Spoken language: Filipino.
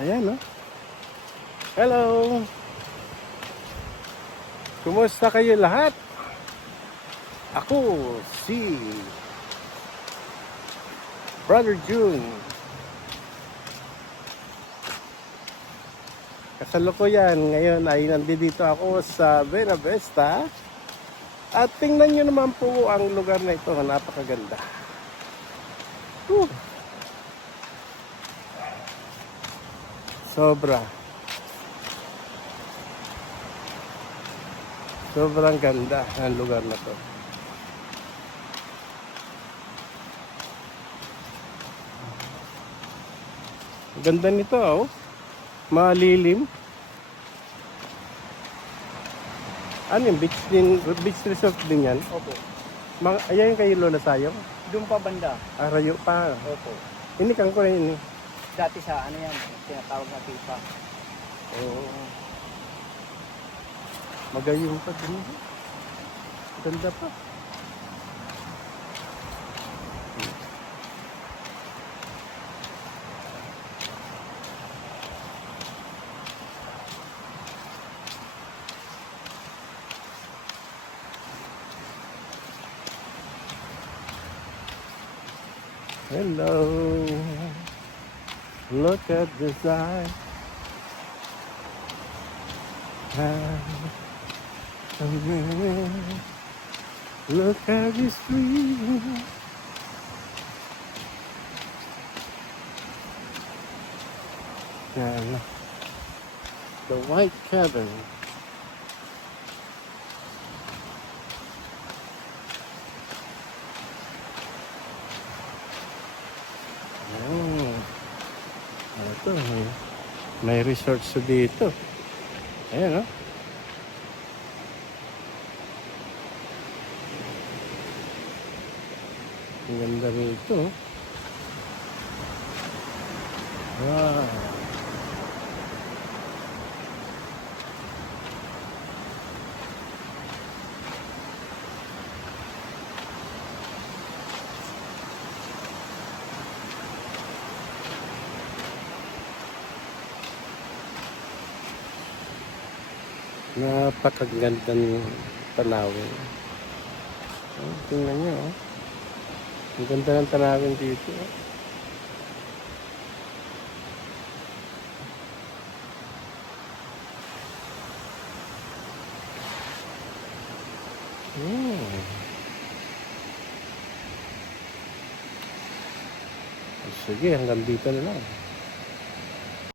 Ayan, no? Hello! Kumusta kayo lahat? Ako, si Brother June. Kasalukuyan, ngayon ay nandito ako sa Vera Vesta. At tingnan nyo naman po ang lugar na ito, napakaganda. Whew. Sobrang ganda ang lugar na to. Ganda nito, oh. Malilim. Ano yung beach resort din yan? Opo. Ayan kayo lola tayo? Doon pa banda. Arayo pa. Opo. Ini kang ko rin. Dati sa ano yan, tinatawag na pipa. Oo. Magayong pa din. Ganda pa. Hello. Look at this eye. Look at this tree. And the white cabin. Oh, ito, may resorts dito. Ayan, no? Ang ganda rito. Wow. Napakaganda ng tanawin. Oh, tingnan nyo, oh. Ang ganda ng tanawin dito, oh. Sige, hanggang dito na lang.